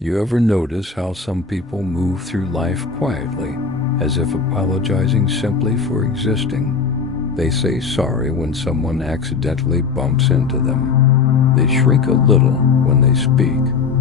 You ever notice how some people move through life quietly, as if apologizing simply for existing? They say sorry when someone accidentally bumps into them. They shrink a little when they speak,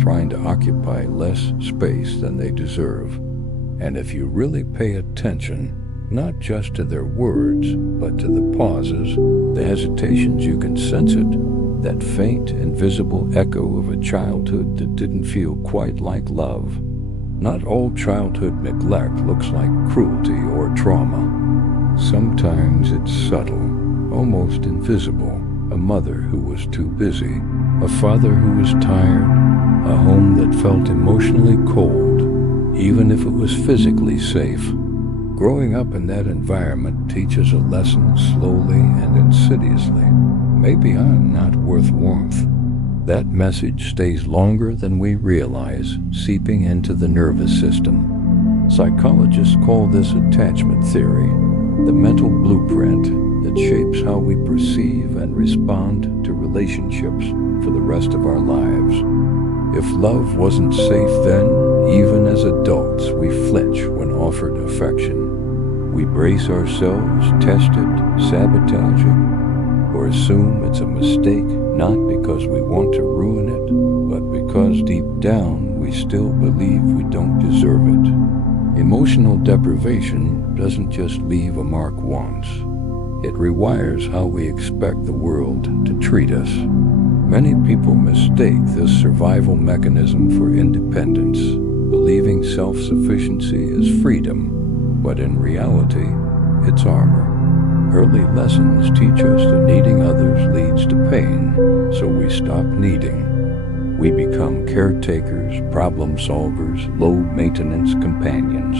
trying to occupy less space than they deserve. And if you really pay attention, not just to their words, but to the pauses, the hesitations, you can sense it. That faint, invisible echo of a childhood that didn't feel quite like love. Not all childhood neglect looks like cruelty or trauma. Sometimes it's subtle, almost invisible. A mother who was too busy, a father who was tired, a home that felt emotionally cold, even if it was physically safe. Growing up in that environment teaches a lesson slowly and insidiously. Maybe I'm not worth warmth. That message stays longer than we realize, seeping into the nervous system. Psychologists call this attachment theory, the mental blueprint that shapes how we perceive and respond to relationships for the rest of our lives. If love wasn't safe then, even as adults, we flinch when offered affection. We brace ourselves, test it, sabotage it, or assume it's a mistake, not because we want to ruin it, but because deep down we still believe we don't deserve it. Emotional deprivation doesn't just leave a mark once. It rewires how we expect the world to treat us. Many people mistake this survival mechanism for independence, believing self-sufficiency is freedom, but in reality, it's armor. Early lessons teach us that needing others leads to pain, so we stop needing. We become caretakers, problem solvers, low-maintenance companions.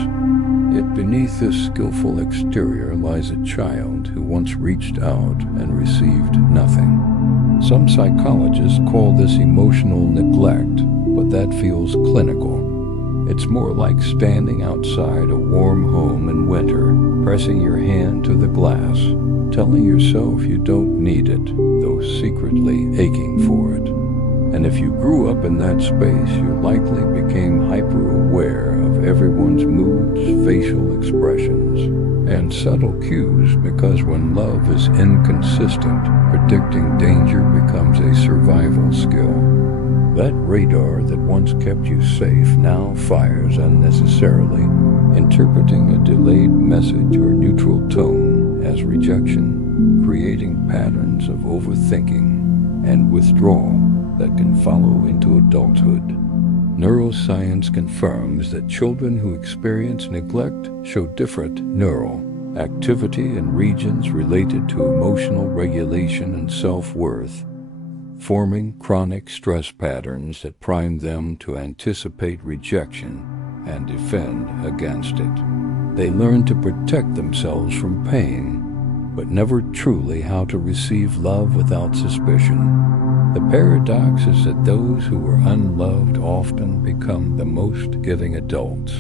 Yet beneath this skillful exterior lies a child who once reached out and received nothing. Some psychologists call this emotional neglect, but that feels clinical. It's more like standing outside a warm home in winter, pressing your hand to the glass, telling yourself you don't need it, though secretly aching for it. And if you grew up in that space, you likely became hyper-aware of everyone's moods, facial expressions, and subtle cues, because when love is inconsistent, predicting danger becomes a survival skill. That radar that once kept you safe now fires unnecessarily, interpreting a delayed message or neutral tone as rejection, creating patterns of overthinking and withdrawal that can follow into adulthood. Neuroscience confirms that children who experience neglect show different neural activity in regions related to emotional regulation and self-worth, forming chronic stress patterns that prime them to anticipate rejection and defend against it. They learn to protect themselves from pain, but never truly how to receive love without suspicion. The paradox is that those who were unloved often become the most giving adults,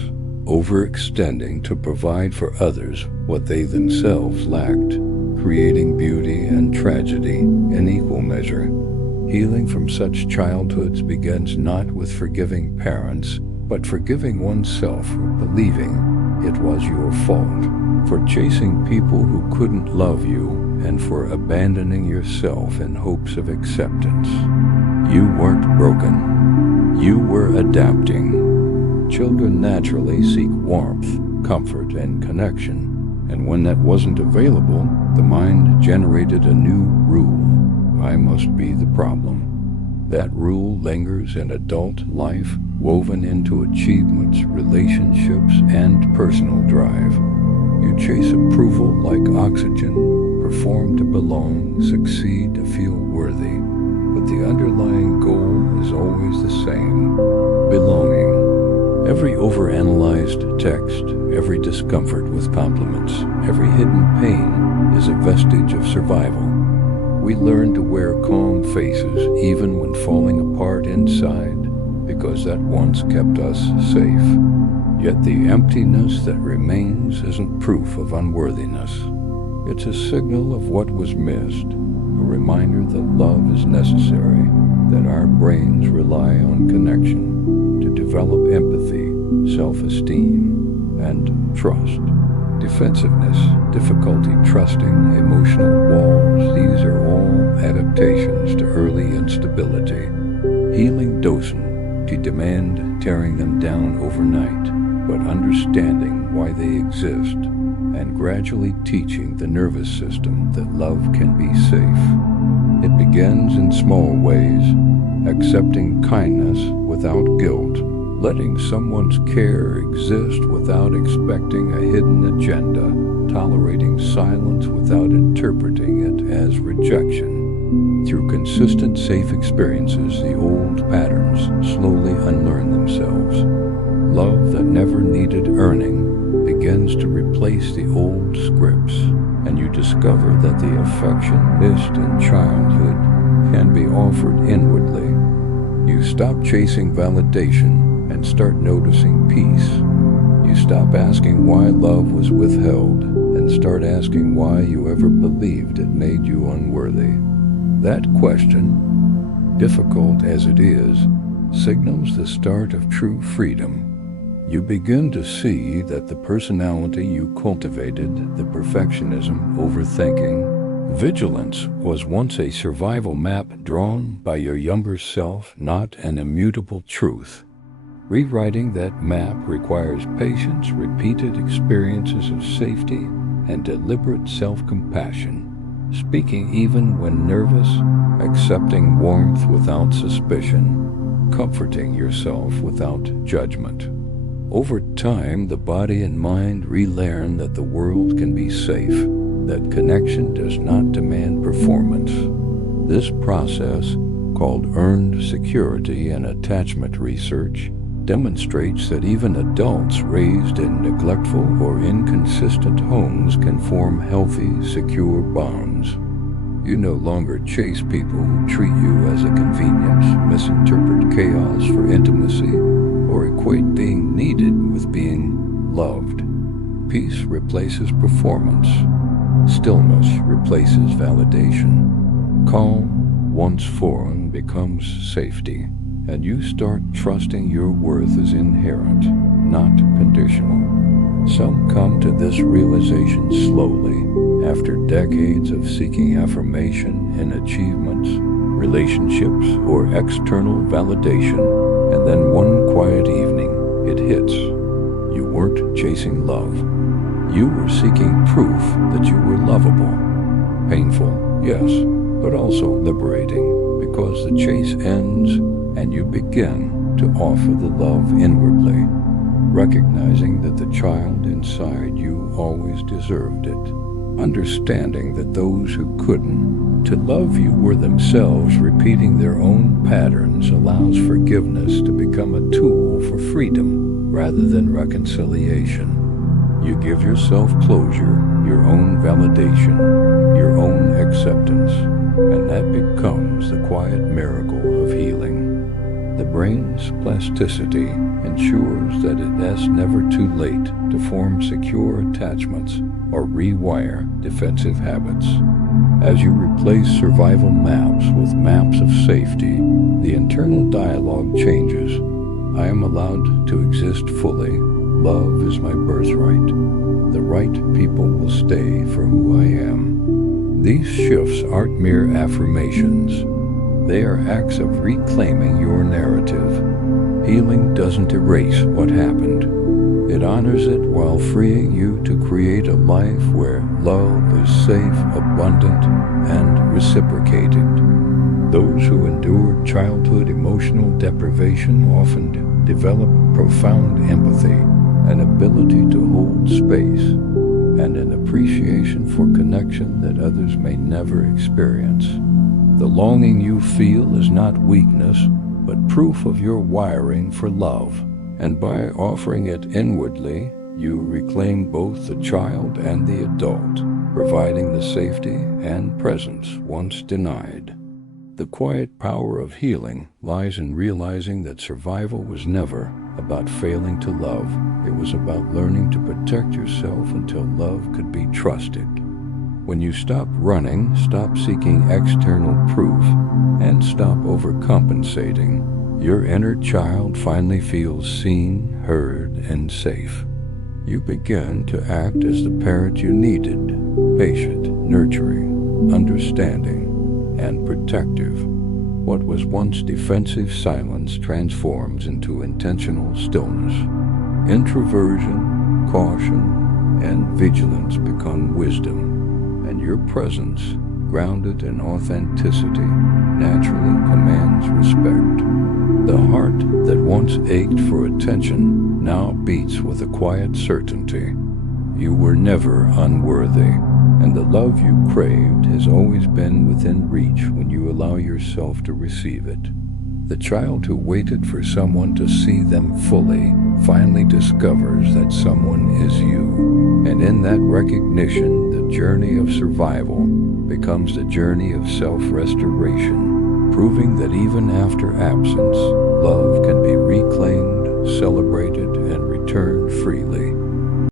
overextending to provide for others what they themselves lacked, creating beauty and tragedy in equal measure. Healing from such childhoods begins not with forgiving parents, but forgiving oneself for believing it was your fault, for chasing people who couldn't love you, and for abandoning yourself in hopes of acceptance. You weren't broken. You were adapting. Children naturally seek warmth, comfort, and connection, and when that wasn't available, the mind generated a new rule. I must be the problem. That rule lingers in adult life, woven into achievements, relationships, and personal drive. You chase approval like oxygen, perform to belong, succeed to feel worthy, but the underlying goal is always the same: belonging. Every overanalyzed text, every discomfort with compliments, every hidden pain is a vestige of survival. We learn to wear calm faces even when falling apart inside, because that once kept us safe. Yet the emptiness that remains isn't proof of unworthiness. It's a signal of what was missed, a reminder that love is necessary, that our brains rely on connection to develop develop empathy, self-esteem, and trust. Defensiveness, difficulty trusting, emotional walls, these are all adaptations to early instability. Healing doesn't demand tearing them down overnight, but understanding why they exist and gradually teaching the nervous system that love can be safe. It begins in small ways, accepting kindness without guilt, letting someone's care exist without expecting a hidden agenda, tolerating silence without interpreting it as rejection. Through consistent, safe experiences, the old patterns slowly unlearn themselves. Love that never needed earning begins to replace the old scripts, and you discover that the affection missed in childhood can be offered inwardly. You stop chasing validation and start noticing peace. You stop asking why love was withheld and start asking why you ever believed it made you unworthy. That question, difficult as it is, signals the start of true freedom. You begin to see that the personality you cultivated, the perfectionism, overthinking, vigilance, was once a survival map drawn by your younger self, not an immutable truth. Rewriting that map requires patience, repeated experiences of safety, and deliberate self-compassion. Speaking even when nervous, accepting warmth without suspicion, comforting yourself without judgment. Over time, the body and mind relearn that the world can be safe, that connection does not demand performance. This process, called earned security and attachment research, demonstrates that even adults raised in neglectful or inconsistent homes can form healthy, secure bonds. You no longer chase people who treat you as a convenience, misinterpret chaos for intimacy, or equate being needed with being loved. Peace replaces performance. Stillness replaces validation. Calm, once foreign, becomes safety, and you start trusting your worth is inherent, not conditional. Some come to this realization slowly, after decades of seeking affirmation in achievements, relationships, or external validation. And then one quiet evening, it hits. You weren't chasing love. You were seeking proof that you were lovable. Painful, yes, but also liberating, because the chase ends and you begin to offer the love inwardly, recognizing that the child inside you always deserved it, understanding that those who couldn't to love you were themselves repeating their own patterns allows forgiveness to become a tool for freedom rather than reconciliation. You give yourself closure, your own validation, your own acceptance, and that becomes the quiet miracle of healing. The brain's plasticity ensures that it is never too late to form secure attachments or rewire defensive habits. As you replace survival maps with maps of safety, the internal dialogue changes. I am allowed to exist fully. Love is my birthright. The right people will stay for who I am. These shifts aren't mere affirmations. They are acts of reclaiming your narrative. Healing doesn't erase what happened. It honors it while freeing you to create a life where love is safe, abundant, and reciprocated. Those who endured childhood emotional deprivation often develop profound empathy, an ability to hold space, and an appreciation for connection that others may never experience. The longing you feel is not weakness, but proof of your wiring for love. And by offering it inwardly, you reclaim both the child and the adult, providing the safety and presence once denied. The quiet power of healing lies in realizing that survival was never about failing to love. It was about learning to protect yourself until love could be trusted. When you stop running, stop seeking external proof, and stop overcompensating, Your inner child finally feels seen, heard, and safe. You begin to act as the parent you needed, patient, nurturing, understanding, and protective. What was once defensive silence transforms into intentional stillness. Introversion, caution, and vigilance become wisdom, and your presence, grounded in authenticity, naturally commands respect. The heart that once ached for attention now beats with a quiet certainty. You were never unworthy, and the love you craved has always been within reach when you allow yourself to receive it. The child who waited for someone to see them fully finally discovers that someone is you. And in that recognition, the journey of survival becomes the journey of self-restoration, proving that even after absence, love can be reclaimed, celebrated, and returned freely.